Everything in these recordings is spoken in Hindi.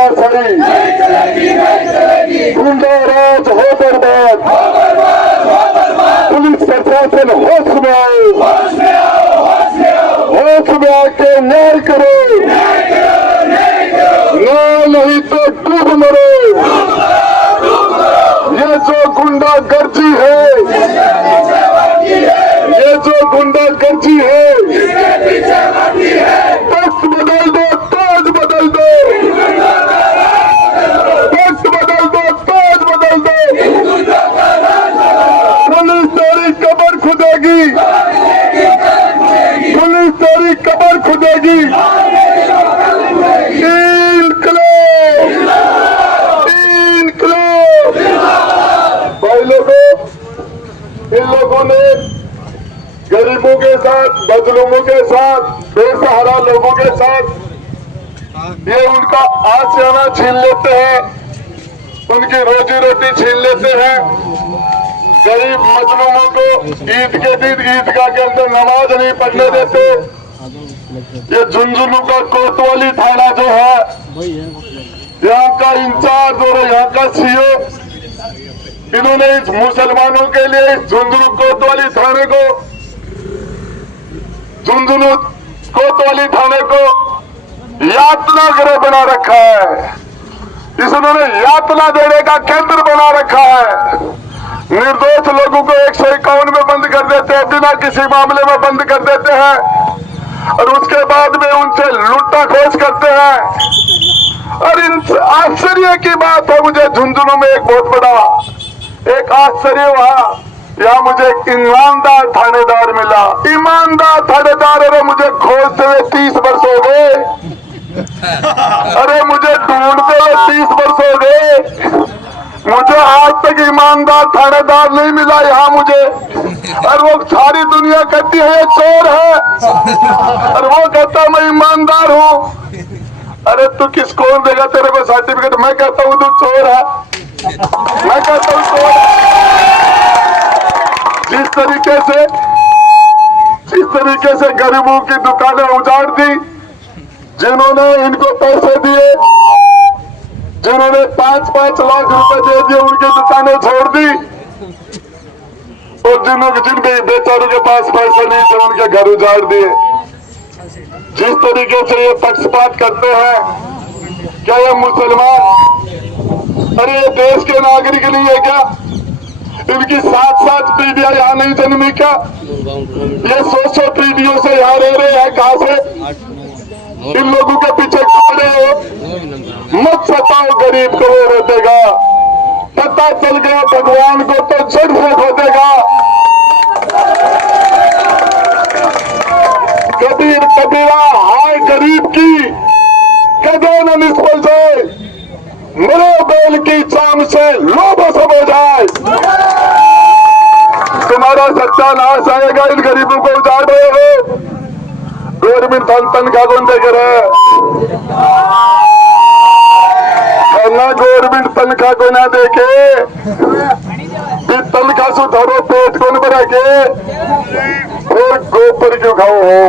तानाशाही, गुंडा राज हो बर्बाद, पुलिस प्रशासन होश में आओ, होश में आके न्याय करो, न्याय नहीं तो डूब मरो। ये जो गुंडागर्दी है, ये जो गुंडागर्दी है, पक्ष बदल दो, ताज बदल दो, पक्ष बदल दो, ताज बदल दो। पुलिस तेरी कब्र खुदेगी, पुलिस तेरी कब्र खुदेगी। भाई लोगों, इन लोगों ने गरीबों के साथ, मजलूमों के साथ, बेसहारा लोगों के साथ ये उनका आशियाना छीन लेते हैं, उनकी रोजी रोटी छीन लेते हैं। गरीब मजलूमों को ईद के दिन ईदगाह के अंदर नमाज नहीं पढ़ने देते। ये झुंझुनू का कोतवाली थाना जो है, यहाँ का इंचार्ज और यहाँ का सीओ, इन्होंने इस मुसलमानों के लिए इस झुंझुनू कोतवाली थाने को, झुंझुनू कोतवाली थाने को यातना गृह बना रखा है। इन्होंने यातना देने का केंद्र बना रखा है। निर्दोष लोगों को 151 में बंद कर देते हैं, बिना किसी मामले में बंद कर देते हैं, और उसके बाद में उनसे लूटा खोज करते हैं। और इन आश्चर्य की बात है, मुझे झुंझुनू में एक बहुत बड़ा एक आश्चर्य हुआ, यहाँ मुझे एक ईमानदार थानेदार मिला। ईमानदार थानेदार, अरे मुझे खोजते हुए 30 वर्ष हो गए, अरे मुझे ढूंढते हुए 30 वर्ष हो गए, मुझे आज तक ईमानदार थानेदार नहीं मिला यहाँ मुझे। और वो सारी दुनिया कहती है ये चोर है, और वो कहता मैं ईमानदार हूँ। अरे तू किस कौन देगा तेरे को सर्टिफिकेट? मैं कहता हूँ तू चोर है, मैं कहता हूँ चोर। जिस तरीके से गरीबों की दुकानें उजाड़ दी, जिन्होंने इनको पैसे दिए, जिन्होंने 5-5 लाख रुपए दे दिए, उनकी दुकानें छोड़ दी, और जिन बेचारों के पास पैसे नहीं थे उनके घर उजाड़ दिए। जिस तरीके से ये पक्षपात करते हैं, क्या ये मुसलमान, अरे ये देश के नागरिक नहीं है क्या? इनकी 7-7 पीढ़ियां यहाँ नहीं जन्मी क्या? ये 100 पीढ़ियों से यहाँ रह रहे हैं, कहां से? इन लोगों के पीछे खड़े हो, मत सताओ गरीब को, वो रो देगा। पता चल गया भगवान को तो जड़ से खो देगा। कबीर कबीरा हाय गरीब की, कदे न निष्फल जाए, मरो बैल की चाम से लोभ सब हो जाए। तुम्हारा सत्यानाश आएगा, इन गरीबों को उजाड़ रहे हो। गवर्नमेंट तनख्वाह कौन दे कर है? गवर्नमेंट तनख्वाह को ना देके तनख्वाह सुधारो, पेट कौन भरा के, और गोबर क्यों खाओ हो?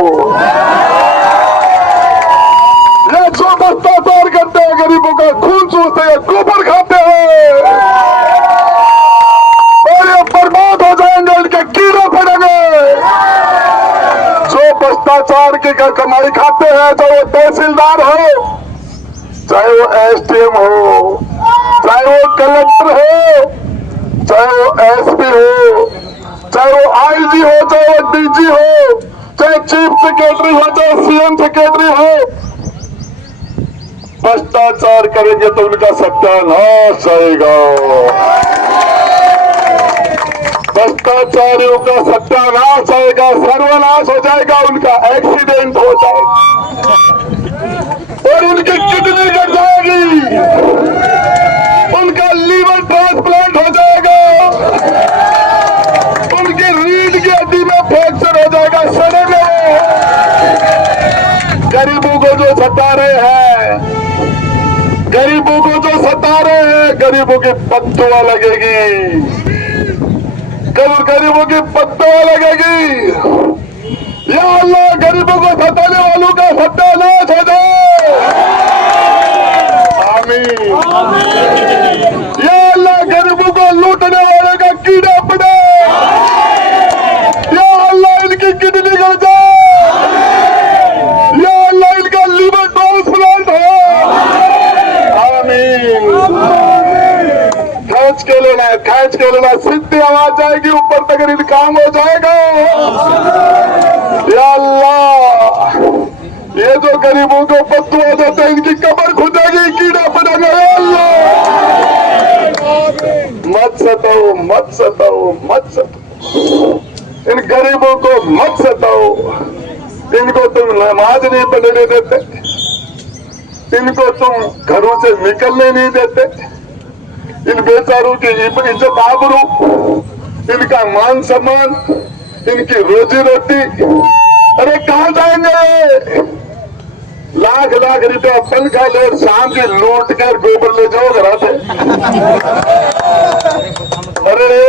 ये जो भ्रष्टाचार करते हैं, गरीबों का खून चूसते हैं, गोबर खाते हैं, और ये बर्बाद हो जाएंगे, इनके कीड़े पड़ेंगे। जो भ्रष्टाचार की कमाई खाते हैं, चाहे वो तहसीलदार हो, चाहे वो SDM हो, चाहे वो कलेक्टर हो, चाहे वो SP हो, चाहे वो IG हो, चाहे वो DG हो, चाहे चीफ सेक्रेटरी हो, चाहे CM सेक्रेटरी हो, भ्रष्टाचार करेंगे तो उनका सत्यानाश आएगा। भ्रष्टाचारियों का सत्यानाश आएगा, सर्वनाश हो जाएगा, उनका एक्सीडेंट हो जाएगा, और उनकी किडनी कट जाएगी, उनका लीवर ट्रांसप्लांट हो जाएगा, उनकी रीढ़ की हड्डी में फ्रैक्चर हो जाएगा, सड़ेंगे। गरीबों को जो सता रहे हैं, गरीबों को जो सता रहे हैं, गरीबों की बद्दुआ लगेगी, कल गरीबों की बद्दुआ लगेगी। या अल्लाह गरीबों को सताने वालों का सत्यानाश हो जाए। या अल्लाह गरीबों को लूटने वाले का कीड़ा पड़े, या अल्लाह इनकी किडनी गल जाए, या अल्लाह इनका लीवर ट्रांसप्लांट हो। आमीन। खींच के लेना है, खींच के लेना, सीधी आवाज जाएगी ऊपर तक, इन काम हो जाएगा। या अल्लाह ये जो गरीबों को बददुआ देते हैं इनकी कब्र खुदेगी, कीड़ा पड़ेगा। या अल्लाह मत सताओ, मत सताओ, मत सताओ, इन गरीबों को मत सताओ। इनको तुम नमाज नहीं पढ़ने देते, इनको तुम घरों से निकलने नहीं देते, इन बेचारों की इज्जत आबरू, इनका मान सम्मान, इनकी रोजी रोटी, अरे कहाँ जाएंगे? लाख लाख रुपया तनख्वाह लो और शाम की लूट कर गोबर ले जाओ घर से। अरे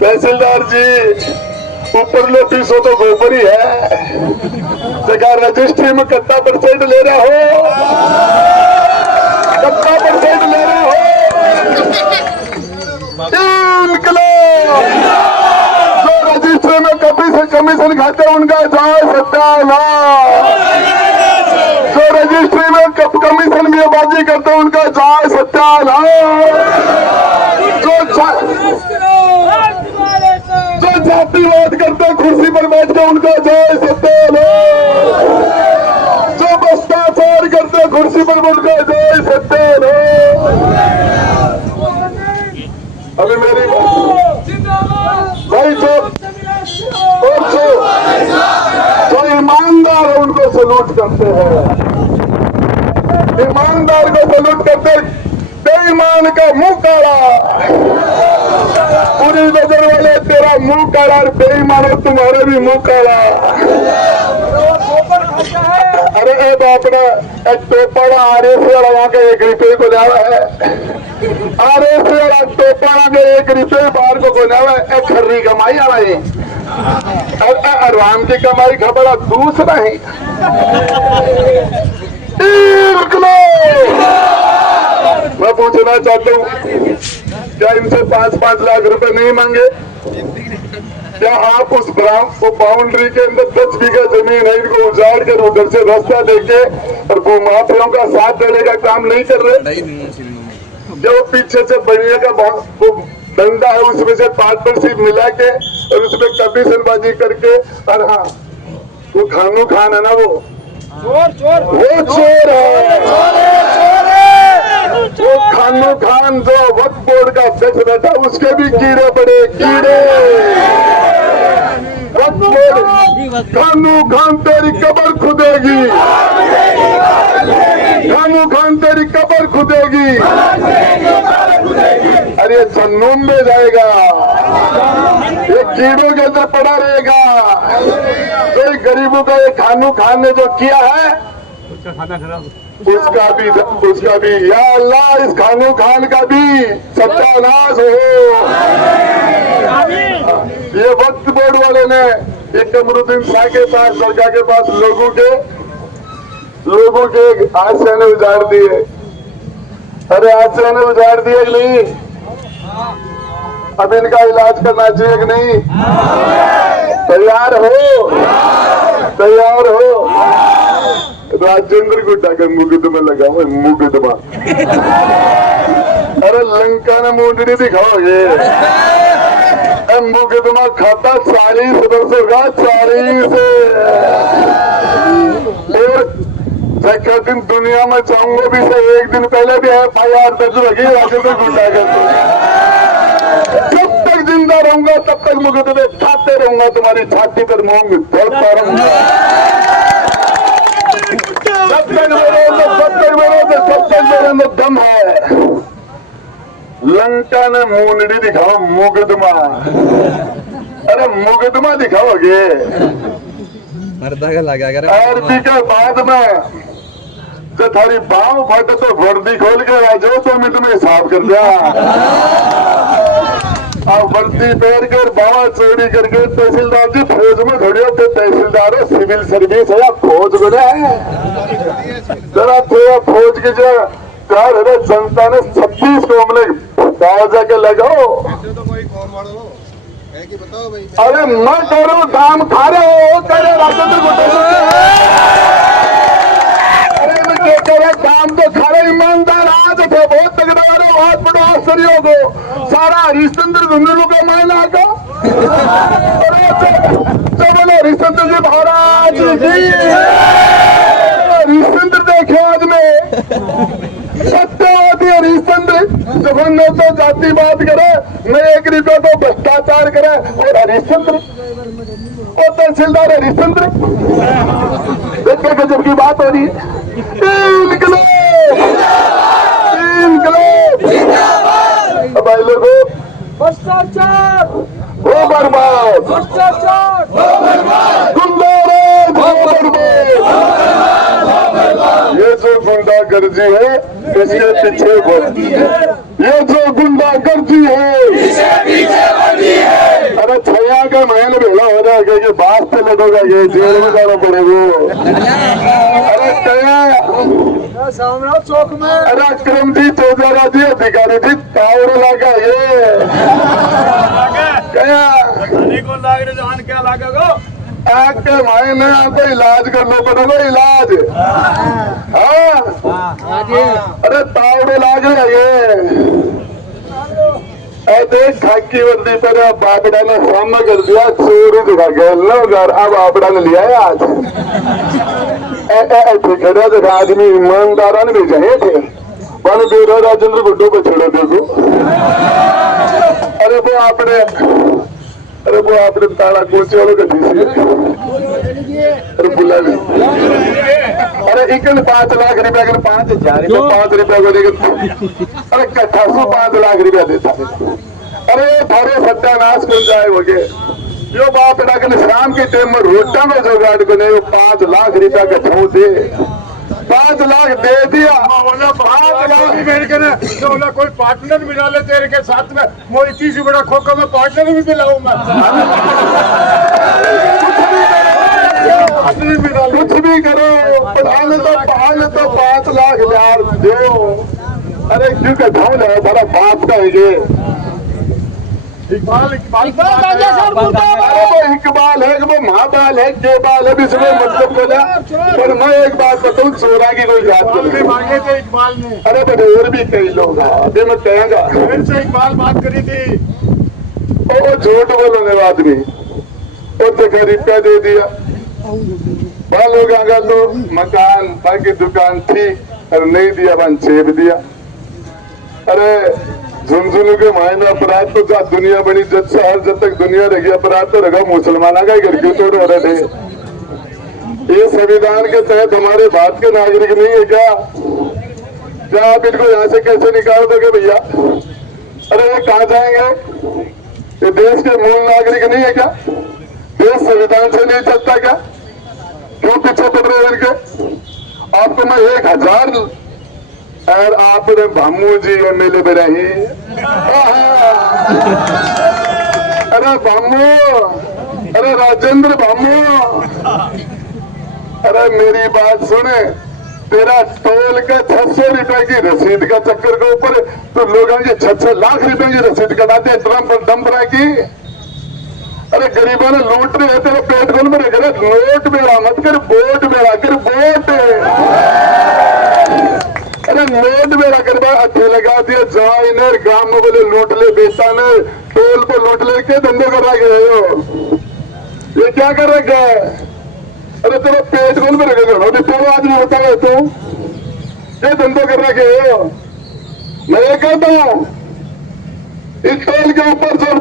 तहसीलदार जी, ऊपर लो 300 तो गोबर ही है, जगह रजिस्ट्री में कट्टा परसेंट ले रहे हो, कट्टा परसेंट ले रहे हो। जो रजिस्ट्री में कमीशन खाते उनका जाए सत्यानाश, जो रजिस्ट्री में कमीशन में बाजी करते उनका जाए सत्यानाश, जो जातिवाद करते कुर्सी पर बैठ के उनका जाए सत्यानाश, जो भ्रष्टाचार करते कुर्सी पर उनका जाए सत्यानाश। अभी मेरी भाई जो ईमानदार है उनको सलूट करते हैं, ईमानदार को सलूट करते, बेईमान का मुंह काला, पूरी नजर वाले तेरा मुंह काला, बेईमान तुम्हारे भी मुंह काला। अरे ए बापड़ा एक टोपाड़ा RSA वाला वहां के 1 रुपये को जावा है, RSA वाला टोपाड़ा के 1 रुपये बाहर को जावा है, एक खर्री कमाई आ रही और आराम की कमाई खबर दूसरा ही। मैं पूछना चाहता हूँ, क्या इनसे 5-5 लाख रुपए नहीं मांगे? क्या आप उस बाउंड्री के अंदर 10 बीघा जमीन है, इनको उजाड़ कर उधर से रास्ता देके और भूमाफियों का साथ देने का काम नहीं कर रहे? जो पीछे से बढ़िया का वो धंधा है उसमें से पार्टनरशिप मिला के और उसमें कमीशनबाजी करके, और हाँ वो खानू खान है ना, वो चोर है, वो खानू खान जो वक्फ बोर्ड का अध्यक्ष बैठा उसके भी कीड़े पड़े, कीड़े। वक्फ बोर्ड खानू खान तेरी कब्र खुदेगी, खानू खान तेरी कब्र खुदेगी। अरे जन्नून में जाएगा, ये कीड़ों के अंदर पड़ा रहेगा। जो गरीबों का ये खानू खान ने जो किया है उसका भी या अल्लाह इस खानू खान का भी सत्यानाश हो। ये वक्फ बोर्ड वाले ने एक कमरुद्दीन शाह के पास, सरकार के पास लोगों के आशियाने उजाड़ दिए। अरे आशियाने उजाड़ दिए कि नहीं? अब इनका इलाज करना चाहिए कि नहीं? तैयार हो, तैयार हो? राजेंद्र गुड्डा का मुकदमा लगा हुआ, मुकदमा। अरे लंका ने मुंडरी दिखाओगे, मुकदमा खाता 40 वर्षों का, 40। और दिन दुनिया में चाहूंगा भी से 1 दिन पहले भी FIR दर्ज होगी राजेंद्र गुड्डा के। जब तक जिंदा रहूंगा तब तक मुकदमे खाते रहूंगा, तुम्हारी छाती पर मूंग फोड़ता रहूंगा। जब तक मेरे अंदर दम है। लंका ने मुंडरी दिखाओ, मुकदमा। अरे मुकदमा दिखाओगे? आरती के बाद में तो थारी बाव फट तो वर्दी खोल के आ जाओ तो मैं तुम्हें हिसाब कर दिया। अब वर्दी पहन कर बावा चोरी करके तहसीलदार जी फौज में थोड़ी होते, तहसीलदार है सिविल सर्विस है या फौज बने है। जरा थोड़ा फौज की जो सरकार है जनता ने 36 को हमने गाँव जाके लगाओ। अरे मैं कह रहा हूँ दाम खा रहे हो करे राजेंद्र अरे मैं क्या कह रहा दाम तो खा रहे ईमानदार आज थे बहुत तगड़ा रहे बहुत बड़ा आश्चर्य हो सारा हरिश्चंद्र धुंधलू का मायना आगा चलो हरिश्चंद्र जी महाराज जी हरिश्चंद्र देखे आज में सत्यवादी हरिश्चंद्र जब न तो जाति बात करे न 1 रुपये तो भ्रष्टाचार करे और हरिश्चंद्र और तहसीलदार हरिश्चंद्र देखिए गजब की बात हो रही है। भाई लोगों भ्रष्टाचार वो बर्बाद भ्रष्टाचार ये जो गुंडागर्दी है इसके पीछे बढ़ती है ये जो गुंडागर्दी है अरे छया का महल भेला हो रहा है कि बात पे लगेगा ये जेल में जाना पड़ेगा। अरे क्या सामना चौक में अरे अक्रम थी चौधरा जी अधिकारी थी टावर लगा ये क्या क्या लागेगा आग के मायने आपको इलाज करना पड़ेगा इलाज। हाँ अरे तावड़े लाग रहे ये देख खाकी वर्दी पर बापड़ा ने सामना कर दिया चोरी दिखा गया घर अब बापड़ा ने लिया है आज ठेकेदार जगह आदमी ईमानदारा ने भेजा है थे वन बेरा राजेंद्र गुड्डो को छोड़ो देखो। अरे वो आपने ताला कोचे वालों का अरे बुला अरे एक 5 लाख रुपया अगर 5,000 5 रुपया को देगा अरे कट्ठा 5 लाख रुपया देता अरे थारे सत्यानाश खुल जाए हो गए यो बाप डाकने शाम के टाइम में रोटा में जो गाड़ को नहीं 5 लाख रुपया का छू दे 5 लाख दे दिया 5 लाख कोई पार्टनर मिला ले तेरे के साथ में मोरी 30 बड़ा खोखा में पार्टनर भी मिलाऊं मैं कुछ भी करो पहले तो 5 लाख यार दो। अरे क्यों कटाऊ ना सारा बाप का है ये इकबाल है कि वो महाबाल है के बाल है इसमें मतलब बोला पर मैं एक बात बताऊं चोरा की कोई याद मांगे थे इकबाल ने। अरे बड़े और भी कई लोग अभी मैं कहेगा फिर से इकबाल बात करी थी वो झूठ बोलोगे आदमी और जगह रुपया दे दिया बाल लोग आगा तो मकान बाकी दुकान थी और नहीं दिया बन छेप दिया। अरे झुंझुनू के मायने अपराध तो जब दुनिया बनी जब शहर जब तक दुनिया रही अपराध तो रहा मुसलमाना का घर क्यों तोड़ हो रहे थे। ये संविधान के तहत हमारे भारत के नागरिक नहीं है क्या आप इनको यहाँ से कैसे निकाल दोगे भैया। अरे ये कहाँ जाएंगे ये देश के मूल नागरिक नहीं है क्या देश संविधान से नहीं चलता क्या क्यों पीछे पड़ रहे हैं इनके। आपको मैं 1000 और आपने भामू जी MLA में रही अरे भामू अरे राजेंद्र भामू अरे मेरी बात सुने तेरा टोल का 600 रुपए की रसीद का चक्कर के ऊपर तो लोगों की 6 लाख रुपए की रसीद कटाते ड्रम पर डंप रहा की। अरे गरीबों ने लूट रहे तेरे पेट गोल में रख रहे नोट मेरा मत कर वोट मेरा कर वोट अरे नोट मेरा करवा अच्छे लगा दिया जहाँ इन्हें गांव में बोले लूट ले बेचा ने टोल को लूट ले के धंधे कर गए हो ये क्या कर रखा है। अरे तेरा पेट गोल में रखेगा तो आदमी होता है तो ये धंधे कर रखे हो। मैं ये कहता हूँ इस टोल के ऊपर जो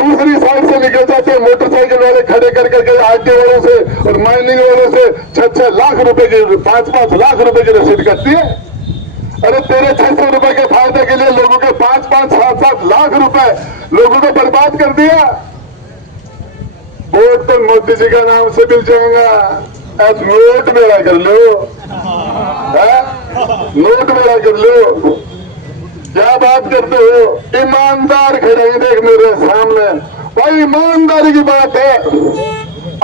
दूसरी साइड से निकल जाते हैं मोटरसाइकिल वाले खड़े कर करके आटे वालों से और माइनिंग वालों से 6 लाख रुपए की 5 लाख रुपए की रसीद कटती है। अरे तेरे 600 रुपए के फायदे के लिए लोगों के 5 7 लाख रुपए लोगों को बर्बाद कर दिया। वोट तो मोदी जी का नाम से मिल जाएगा अब नोट मेरा कर लो नोट मेरा कर लो क्या बात करते हो। ईमानदार खड़े हैं देख मेरे सामने भाई ईमानदारी की बात है।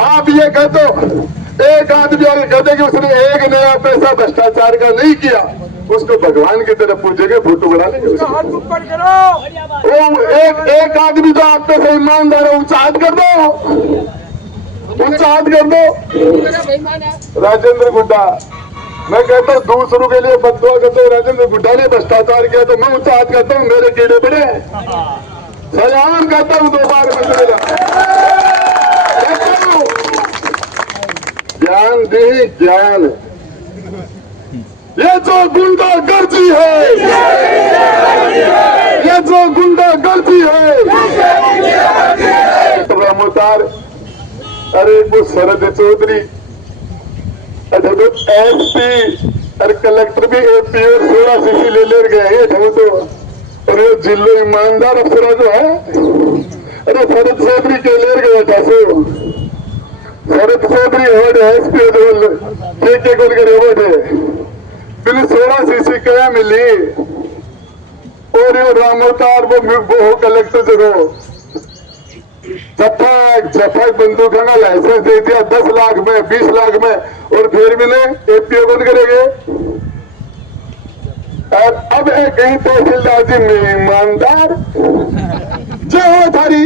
आप ये कहते हो एक आदमी कहते कि उसने एक नया पैसा भ्रष्टाचार का नहीं किया उसको भगवान की तरफ पूजेंगे, फोटो बना लेंगे उसका। हाथ ऊपर करो। वो एक आदमी तो आप पे से ईमानदार है, ऊंचा हाथ कर दो, ऊंचा हाथ कर दो। राजेंद्र गुड्डा, मैं कहता हूँ दूसरों के लिए बददुआ करता हूँ। राजेंद्र गुड्डा ने भ्रष्टाचार किया तो मैं ऊंचा हाथ करता हूँ, मेरे कीड़े बड़े सलाम कहता हूँ 2 बार मंदिर। ज्ञान दे ज्ञान, ये जो गुंडागर्दी है, ये जो गुंडागर्दी है, रामोतार, अरे वो शरद चौधरी एसपी और कलेक्टर भी एपी और 16 सीसी ले गए ये तो। और ये जिलो ईमानदार अफसर जो है, अरे शरद चौधरी के ले गया था सो शरद चौधरी अवार्ड है, एसपी के गोल कर अवार्ड है, फिर 16 सीसी क्या मिली। और ये रामोतार वो कलेक्टर जरूर जफाक बंदूक का लाइसेंस दे दिया 10 लाख में 20 लाख में, और फिर भी नहीं एपीओ बंद करेंगे। और अब है कहीं तहसीलदार जी में ईमानदार जो हो थारी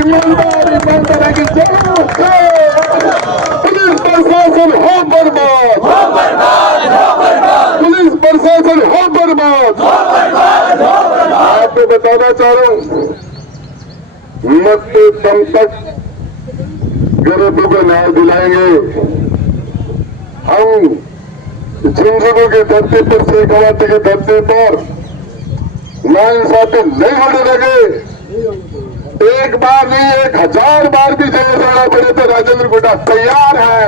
ईमानदार ईमानदार की जो पुलिस प्रशासन हो बर्बाद, पुलिस प्रशासन हो बर्बाद। आपको बताना चाह रहा हूँ, मत दम तक गरीबों को न्याय दिलाएंगे हम। झुंझुनू की धरती पर, शेखावाटी की धरती पर नाइंसाफी नहीं होने लगे। एक बार नहीं 1000 बार भी जेल जाना पड़े तो राजेंद्र गुड्डा तैयार है।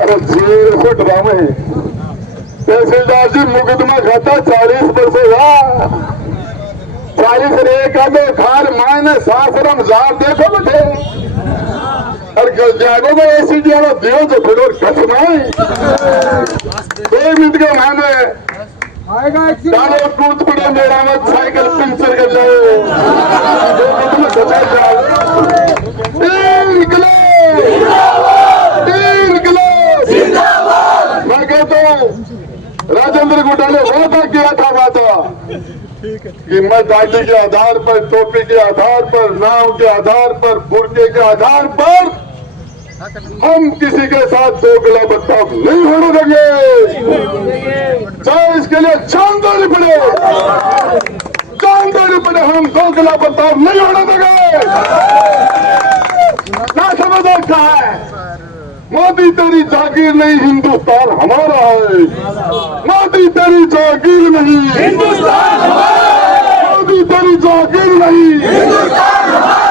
अरे जेल से ड्रामे है। तहसीलदार जी मुकदमा खाता 40 वर्ष हुआ, 40 एक आधे खार मायने सासरम जार देखो बटे, और जागो को ऐसी दिया दियो जो फिर कसमाए 2 मिनट के माने डालो कूद पड़े मेरा मत साइकिल पंचर कर जाओ, 2 मिनट में बचा जाओ। 3 किलो मैं कहता हूँ राजेंद्र गुड्डा ने वादा किया था, वादा कि मैं दाढ़ी के आधार पर, टोपी के आधार पर, नाव के आधार पर, बुर्के के आधार पर हम किसी के साथ दोगला बर्ताव नहीं होने देंगे, चाहे इसके लिए जान देनी पड़े, जान देनी पड़े, हम दोगला बर्ताव नहीं होने देंगे। ना समझ रखा है, मोदी तेरी जागीर नहीं हिंदुस्तान हमारा है, मोदी तेरी जागीर नहीं हिंदुस्तान हमारा, मोदी तेरी जागीर नहीं हिंदुस्तान हमारा।